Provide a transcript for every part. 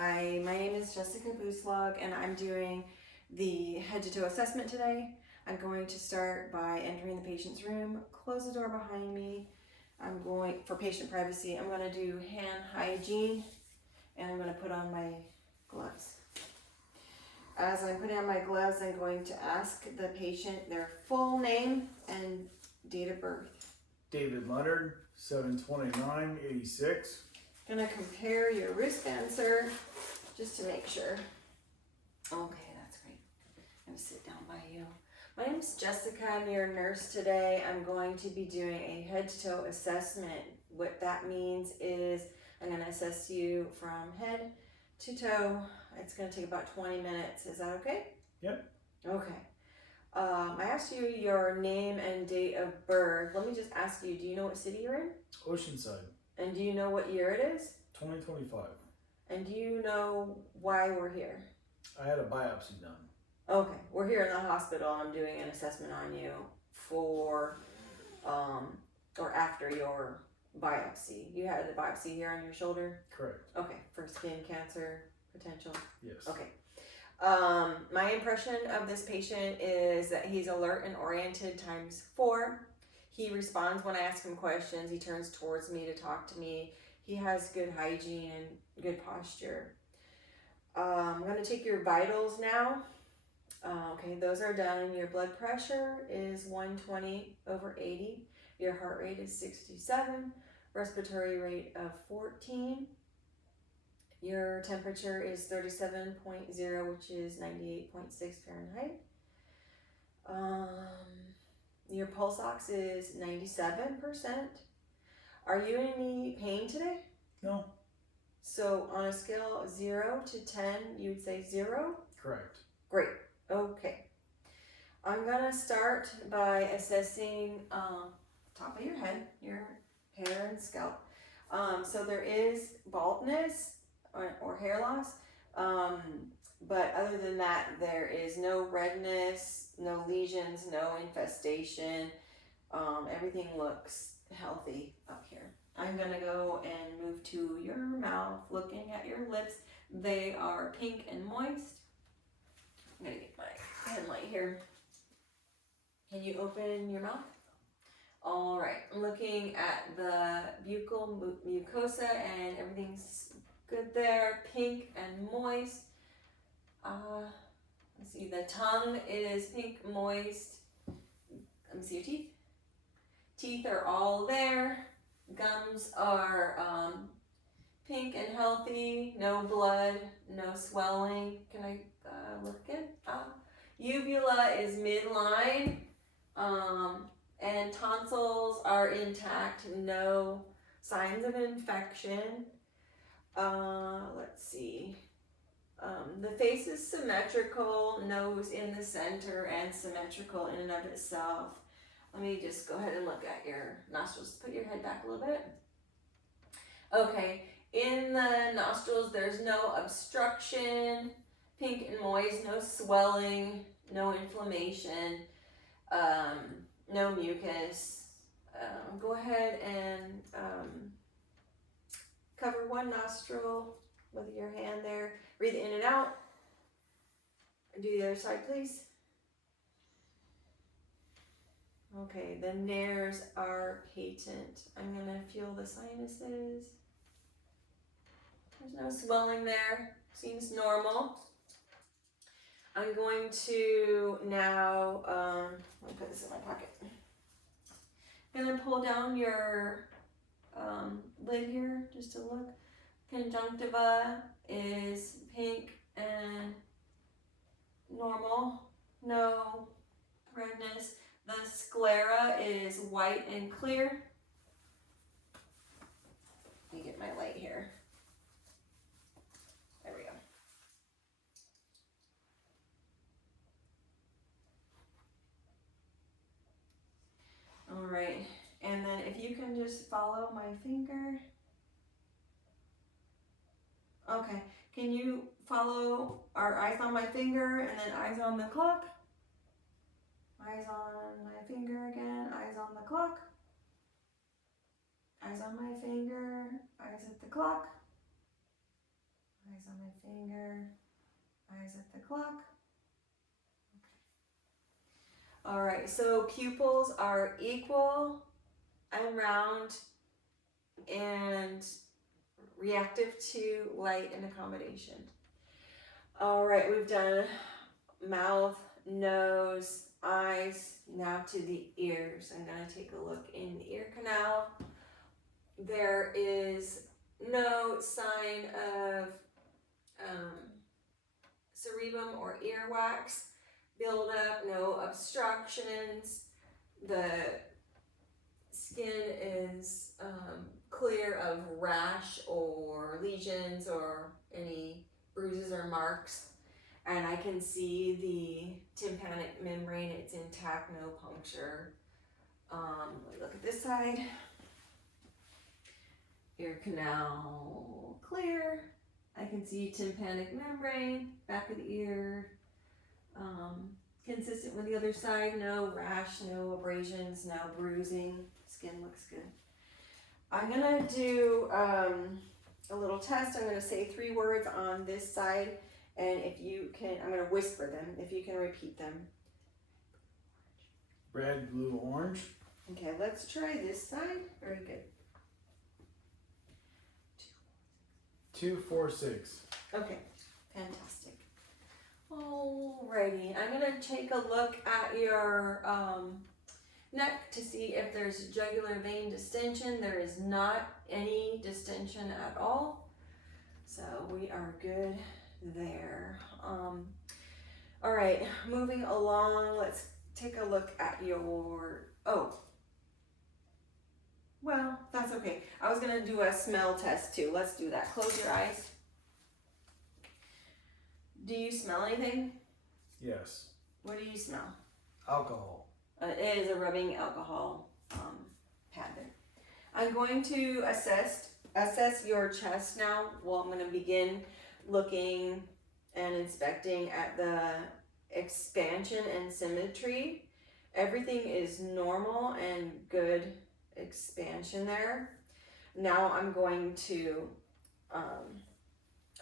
Hi, my name is Jessica Buslog and I'm doing the head to toe assessment today. I'm going to start by entering the patient's room, close the door behind me. For patient privacy, I'm going to do hand hygiene and I'm going to put on my gloves. As I'm putting on my gloves, I'm going to ask the patient their full name and date of birth. David Leonard, 7/29/86. Gonna compare your wristband, sir, just to make sure. Okay, that's great. I'm gonna sit down by you. My name's Jessica. I'm your nurse today. I'm going to be doing a head to toe assessment. What that means is I'm gonna assess you from head to toe. It's gonna take about 20 minutes. Is that okay? Yep. Okay. I asked you your name and date of birth. Let me just ask you, do you know what city you're in? Oceanside, And do you know what year it is? 2025. And do you know why we're here? I had a biopsy done. Okay, we're here in the hospital and I'm doing an assessment on you for, or after your biopsy. You had a biopsy here on your shoulder? Correct. Okay, for skin cancer potential? Yes. Okay. My impression of this patient is that he's alert and oriented ×4. He responds when I ask him questions. He turns towards me to talk to me. He has good hygiene and good posture. I'm going to take your vitals now. Okay, those are done. Your blood pressure is 120/80. Your heart rate is 67. Respiratory rate of 14. Your temperature is 37.0, which is 98.6 Fahrenheit. Your pulse ox is 97%. Are you in any pain today? No. So on a scale of 0 to 10, you would say 0? Correct. Great. Okay. I'm going to start by assessing top of your head, your hair and scalp. So there is baldness or hair loss, but other than that, there is no redness, no lesions, no infestation. Everything looks healthy up here. I'm gonna go and move to your mouth, looking at your lips. They are pink and moist. I'm gonna get my pen light here. Can you open your mouth? All right, I'm looking at the buccal mucosa and everything's good there, pink and moist. Let's see, the tongue is pink, moist. Let me see your teeth. Teeth are all there. Gums are pink and healthy, no blood, no swelling. Can I look again? Uvula is midline, and tonsils are intact, no signs of infection. Let's see. The face is symmetrical, nose in the center, and symmetrical in and of itself. Let me just go ahead and look at your nostrils. Put your head back a little bit. Okay, in the nostrils, there's no obstruction, pink and moist, no swelling, no inflammation, no mucus. Go ahead and cover one nostril with your hand there. Breathe in and out. Do the other side, please. Okay, the nares are patent. I'm gonna feel the sinuses. There's no swelling there. Seems normal. I'm going to now, let me put this in my pocket. I'm gonna pull down your lid here just to look. Conjunctiva is pink and normal, no redness. The sclera is white and clear. Let me get my light here. There we go. All right, and then if you can just follow my finger. Okay, can you follow our eyes on my finger and then eyes on the clock? Eyes on my finger again, eyes on the clock. Eyes on my finger, eyes at the clock. Eyes on my finger, eyes at the clock. Okay. All right, so pupils are equal and round and reactive to light and accommodation. All right, we've done mouth, nose, eyes, now to the ears. I'm gonna take a look in the ear canal. There is no sign of cerebrum or earwax buildup, no obstructions. The skin is clear of rash or lesions or any bruises or marks. And I can see the tympanic membrane, it's intact, no puncture. Look at this side. Ear canal clear. I can see tympanic membrane, back of the ear. Consistent with the other side, no rash, no abrasions, no bruising. Skin looks good. I'm gonna do a little test. I'm gonna say 3 words on this side, and if you can, I'm gonna whisper them, if you can repeat them. Red, blue, orange. Okay, let's try this side. Very good. 2, 4, 6. Okay, fantastic. Alrighty, I'm gonna take a look at your neck to see if there's jugular vein distension. There is not any distension at all, so we are good there. All right, moving along, let's take a look at your, well, that's okay. I was gonna do a smell test too. Let's do that. Close your eyes. Do you smell anything? Yes. What do you smell? Alcohol. It is a rubbing alcohol pad there. I'm going to assess your chest now. Well, I'm going to begin looking and inspecting at the expansion and symmetry. Everything is normal and good expansion there. Now I'm going to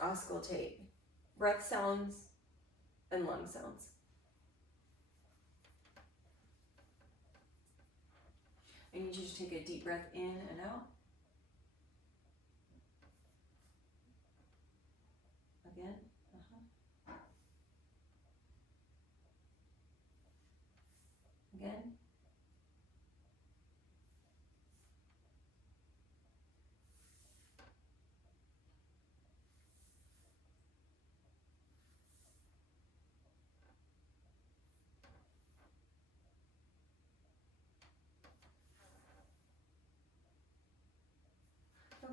auscultate breath sounds and lung sounds. I need you to take a deep breath in and out. Again. Again.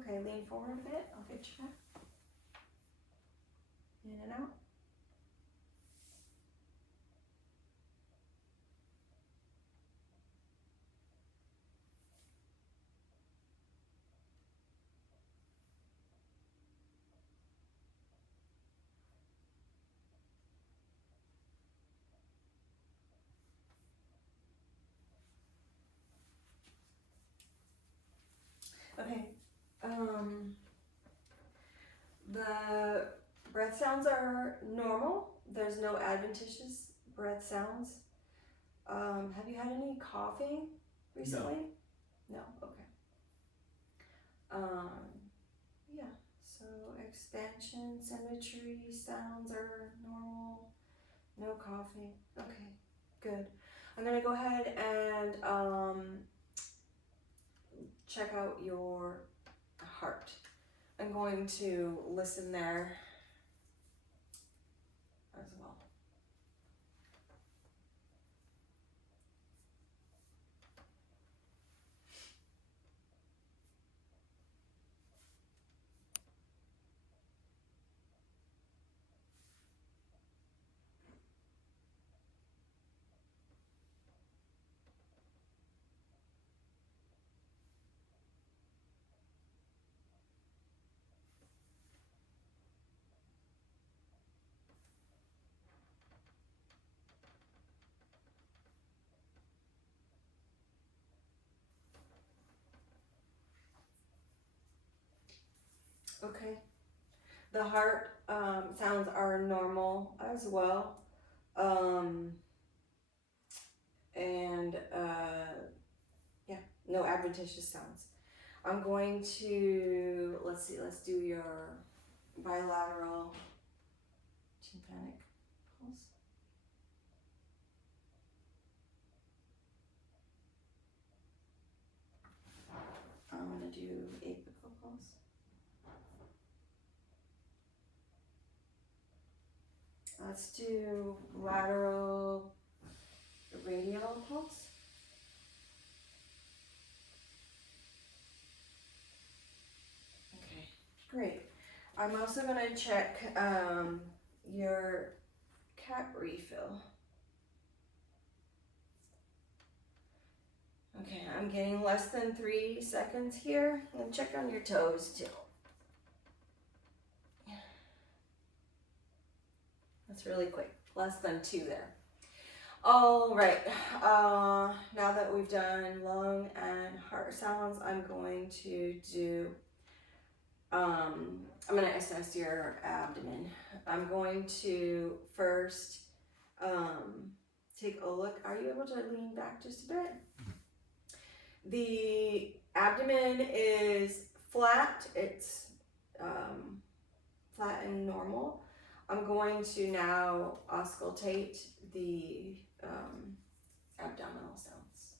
Okay, lean forward a bit. I'll get you back. In and out. Okay. The breath sounds are normal. There's no adventitious breath sounds. Have you had any coughing recently? No. Okay. Yeah. So expansion, symmetry, sounds are normal. No coughing. Okay. Good. I'm gonna go ahead and check out your heart. I'm going to listen there as well. Okay, The heart sounds are normal as well. And yeah, no adventitious sounds. I'm going to, let's do your bilateral tympanic pulse. I'm going to do apical pulse. Let's do lateral radial pulse. Okay, great. I'm also going to check your cap refill. Okay, I'm getting less than 3 seconds here. And check on your toes too. That's really quick. Less than 2 there. All right. Now that we've done lung and heart sounds, I'm going to do. I'm going to assess your abdomen. I'm going to first take a look. Are you able to lean back just a bit? The abdomen is flat. It's flat and normal. I'm going to now auscultate the abdominal sounds.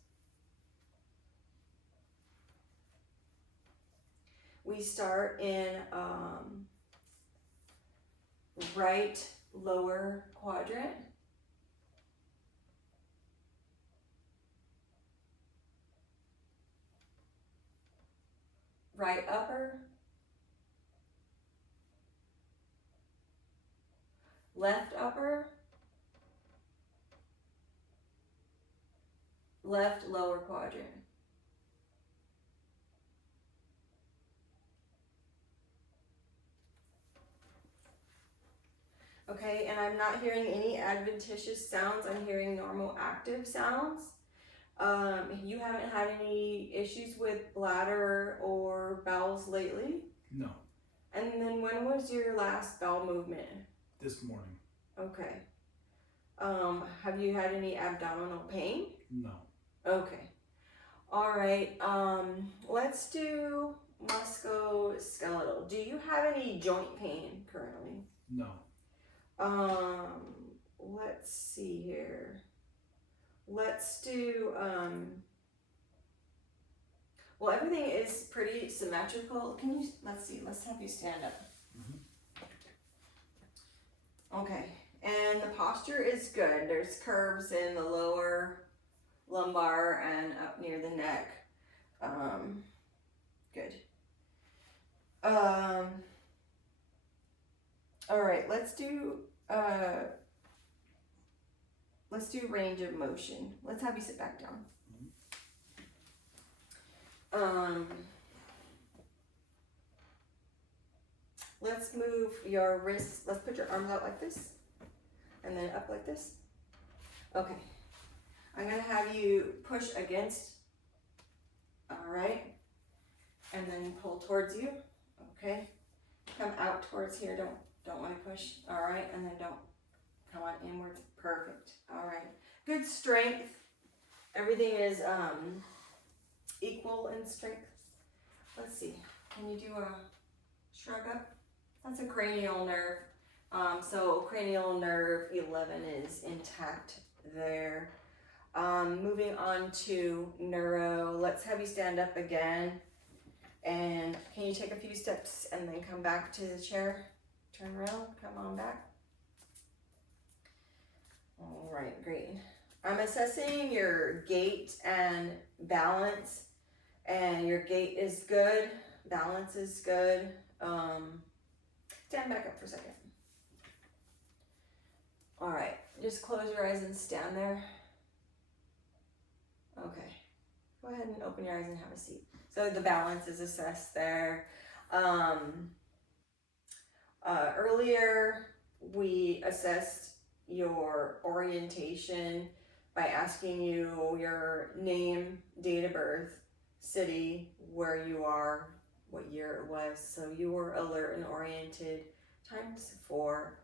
We start in right lower quadrant. Right upper. Left upper. Left lower quadrant. Okay, and I'm not hearing any adventitious sounds. I'm hearing normal active sounds. You haven't had any issues with bladder or bowels lately? No. And then when was your last bowel movement? This morning. Okay. Have you had any abdominal pain? No. Okay. All right. Let's do musculoskeletal. Do you have any joint pain currently? No. Let's see here. Let's do, well, everything is pretty symmetrical. Can you, let's see, let's have you stand up. Okay, and the posture is good. There's curves in the lower lumbar and up near the neck. Good. All right, let's do range of motion. Let's have you sit back down. Let's move your wrists. Let's put your arms out like this and then up like this. Okay. I'm gonna have you push against. All right. And then pull towards you. Okay. Come out towards here. Don't want to push. All right. And then don't come on inwards. Perfect. All right. Good strength. Everything is equal in strength. Let's see. Can you do a shrug up? That's a cranial nerve. So cranial nerve 11 is intact there. Moving on to neuro. Let's have you stand up again. And can you take a few steps and then come back to the chair? Turn around, come on back. All right, great. I'm assessing your gait and balance, and your gait is good, balance is good. Stand back up for a second. All right, just close your eyes and stand there. Okay, go ahead and open your eyes and have a seat. So the balance is assessed there. Earlier we assessed your orientation by asking you your name, date of birth, city, where you are, what year it was. So you were alert and oriented times 4.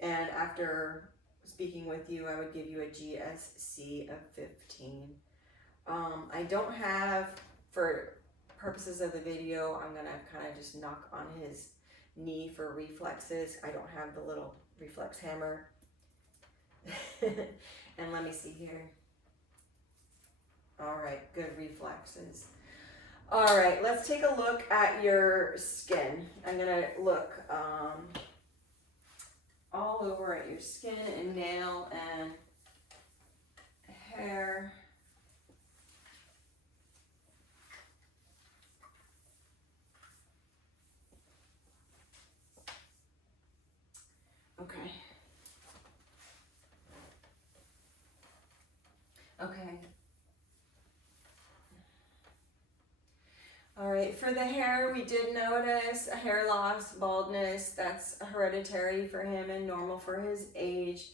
And after speaking with you, I would give you a GSC of 15. I don't have, for purposes of the video, I'm gonna kind of just knock on his knee for reflexes. I don't have the little reflex hammer. And let me see here. All right, good reflexes. All right, let's take a look at your skin. I'm gonna look all over at your skin and nail and hair. Okay. Okay. All right, for the hair, we did notice a hair loss, baldness. That's hereditary for him and normal for his age.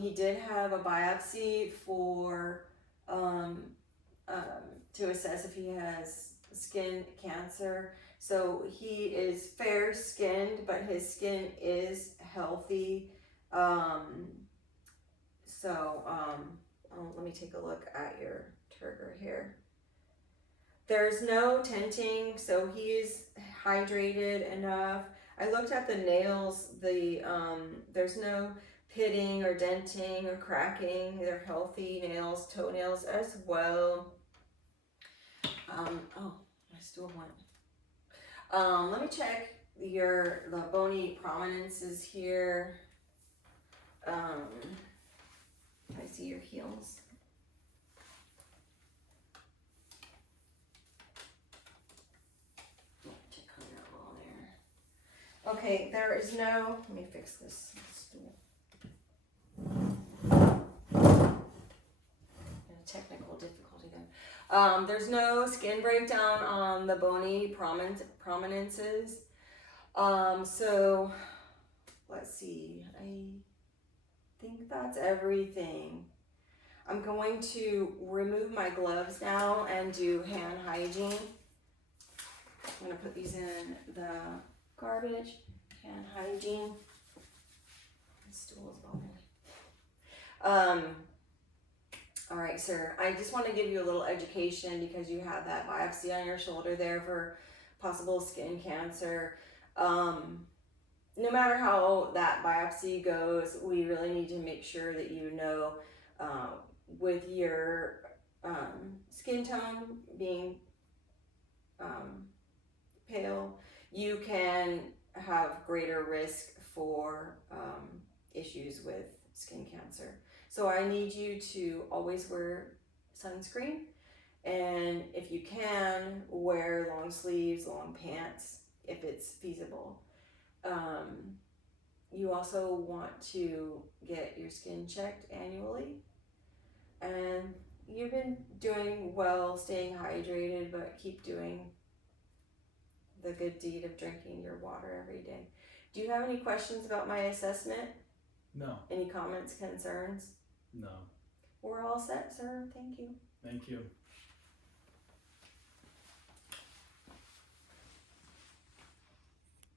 He did have a biopsy for to assess if he has skin cancer. So he is fair skinned, but his skin is healthy. Let me take a look at your turgor here. There's no tinting, so he is hydrated enough. I looked at the nails. There's no pitting or denting or cracking. They're healthy nails, toenails as well. Oh, my stool went. Let me check the bony prominences here. Can I see your heels? Check on that wall there. Okay, there is no. Let me fix this stool. Technical difficulty there. There's no skin breakdown on the bony prominences. So let's see. I think that's everything. I'm going to remove my gloves now and do hand hygiene. I'm gonna put these in the garbage. Hand hygiene. The stool is bothering me. All right, sir. I just want to give you a little education because you have that biopsy on your shoulder there for possible skin cancer. No matter how that biopsy goes, we really need to make sure that you know with your skin tone being pale, you can have greater risk for issues with skin cancer. So I need you to always wear sunscreen, and if you can, wear long sleeves, long pants if it's feasible. You also want to get your skin checked annually, and you've been doing well staying hydrated, but keep doing the good deed of drinking your water every day. Do you have any questions about my assessment? No. Any comments, concerns? No. We're all set, sir. Thank you. Thank you.